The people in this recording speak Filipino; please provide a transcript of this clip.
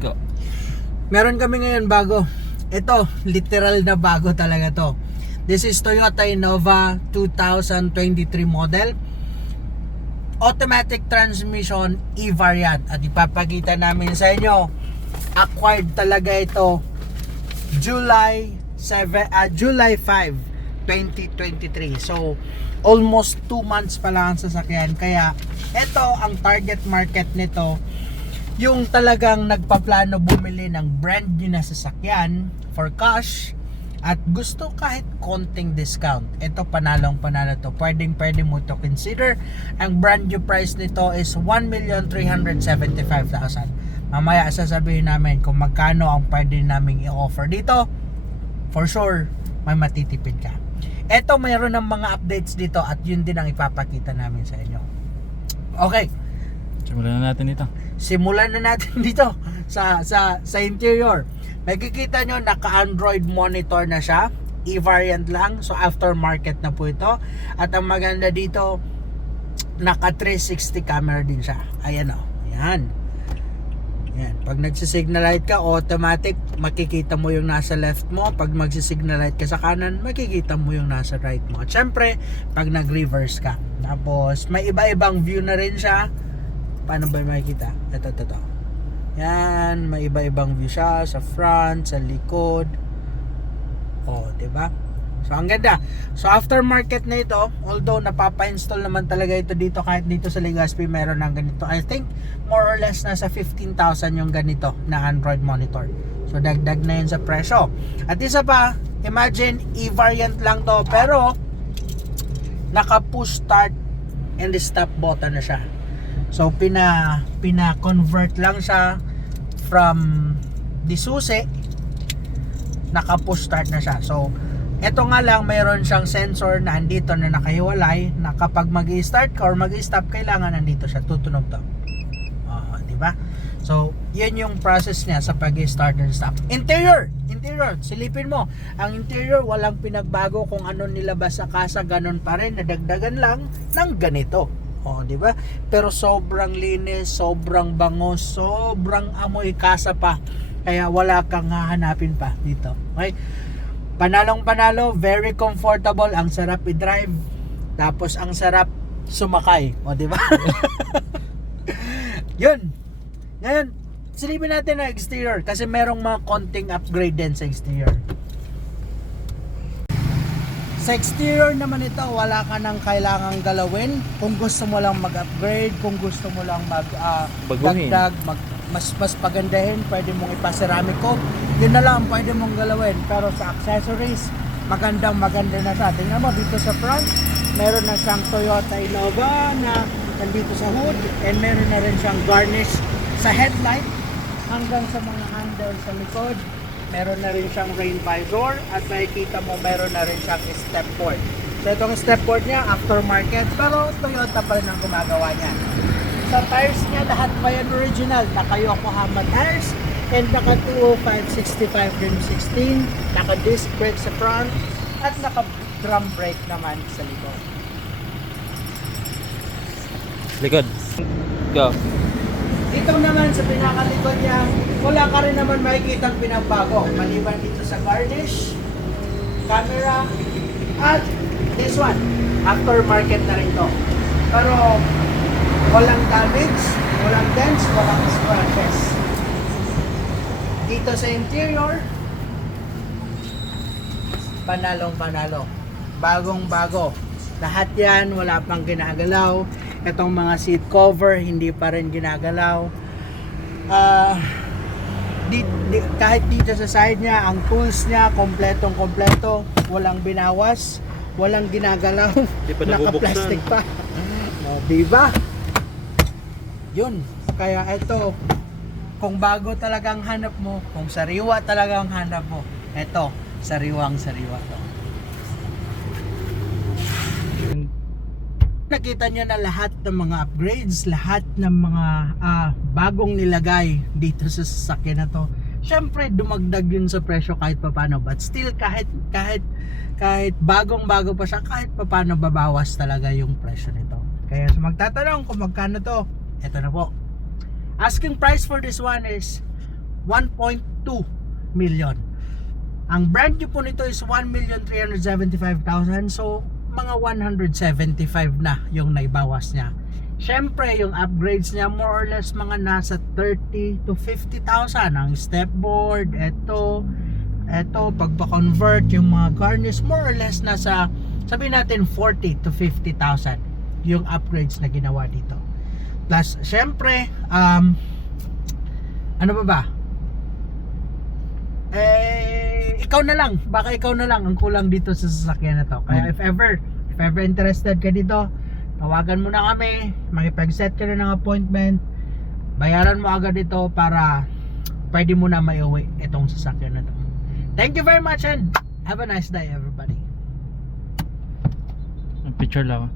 Go. Meron kami ngayon bago. Ito, literal na bago talaga to. This is Toyota Innova 2023 model. Automatic transmission E-variant. At ipapakita namin sa inyo. Acquired talaga ito July 5, 2023. So, almost 2 months pa lang ang sasakyan. Kaya, ito ang target market nito. Yung talagang nagpaplano bumili ng brand new na sasakyan for cash at gusto kahit konting discount. Ito panalo to. Pwede mo to consider. Ang brand new price nito is 1,375,000. Mamaya sasabihin namin kung magkano ang pwede namin i-offer dito. For sure, may matitipid ka. Ito mayroon ng mga updates dito at yun din ang ipapakita namin sa inyo. Okay. Simulan na natin ito. Simulan na natin dito sa interior. Makikita nyo naka-Android monitor na siya. E-variant lang. So aftermarket na po ito. At ang maganda dito, naka 360 camera din siya. Ayan o. Ayan. Ayan. Pag nagsisignal light ka, automatic makikita mo yung nasa left mo. Pag magsisignal light ka sa kanan, makikita mo yung nasa right mo. At syempre, pag nag-reverse ka. Tapos, may iba-ibang view na rin siya. Paano ba makikita? Ito. Yan, may iba-ibang view siya sa front, sa likod. Oh, 'di ba? So ang ganda. So aftermarket na ito, although napapa-install naman talaga ito dito kahit dito sa Legazpi meron ng ganito. I think more or less nasa 15,000 yung ganito na Android monitor. So dagdag na yun sa presyo. At isa pa, imagine E-variant lang to pero naka push start and stop button na siya. So pina-convert lang siya from the susi, naka-push start na siya. So eto nga lang mayroon siyang sensor na andito na nakahiwalay na kapag mag-i-start ka or mag-i-stop kailangan nandito siya tutunog to. Di ba? So yan yung process niya sa pag-i-start and stop. Interior, silipin mo. Ang interior walang pinagbago kung ano nilabas sa kasa, ganun pa rin, nadagdagan lang ng ganito. Di ba? Pero sobrang linis, sobrang bango, sobrang amoy kasa pa. Kaya wala kang hahanapin pa dito. Okay? Panalo, very comfortable, ang sarap i-drive. Tapos ang sarap sumakay. Di ba? Yun. Ngayon, silipin natin ang exterior kasi merong mga konting upgrade din sa exterior. Sa exterior naman ito, wala ka nang kailangang galawin. Kung gusto mo lang mag-upgrade, kung gusto mo lang mag-dagdag, mas pagandahin, pwede mong ipa-ceramic coat. Yun na lang pwede mong galawin. Pero sa accessories, maganda na siya. Tingnan mo, dito sa front, meron na siyang Toyota Innova na nandito sa hood. And meron na rin siyang garnish sa headlight hanggang sa mga handle sa likod. Meron na rin siyang rain visor at makikita mo meron na rin siyang step board. So itong step board niya aftermarket pero Toyota pa rin ang gumagawa niya. Sa tires niya lahat pa yan original. Naka Yokohama tires and naka 205/65 rim 16. Naka disc brake sa front at naka drum brake naman sa likod. Likod. Go. Dito naman sa pinakalikod niya, wala ka rin naman makikitang pinagbago. Maliban dito sa garnish, camera, at this one, aftermarket na rin to. Pero walang damage, walang dents, walang scratches. Dito sa interior, panalo. Bagong-bago. Lahat yan, wala pang ginagalaw. Itong mga seat cover, hindi pa rin ginagalaw. Kahit dito sa side niya, ang tools niya, kompletong-kompleto. Walang binawas, walang ginagalaw. Naka-plastic pa. Diba? Yun. Kaya ito, kung bago talagang hanap mo, kung sariwa talagang hanap mo, ito, sariwang-sariwa to. Nakita nyo na lahat ng mga upgrades, lahat ng mga bagong nilagay dito sa sasakyan na to. Syempre dumagdag yun sa presyo kahit papano, but still kahit bagong-bago pa siya, kahit papano babawas talaga yung presyo nito. Kaya sa magtatanong kung magkano to, eto na po. Asking price for this one is 1.2 million. Ang brand new po nito is 1,375,000. So mga 175 na yung naibawas niya. Syempre yung upgrades niya more or less mga nasa 30 to 50,000. Ang stepboard, eto pagpa-convert yung mga garnish, more or less nasa, sabihin natin 40 to 50,000 yung upgrades na ginawa dito. Plus syempre ano ba? Ikaw na lang, baka ikaw na lang ang kulang dito sa sasakyan na to. Kaya if ever interested ka dito, tawagan mo na kami, makipag-set ka na ng appointment, bayaran mo agad ito para pwede mo na maiuwi itong sasakyan na to. Thank you very much and have a nice day everybody. Picture lang.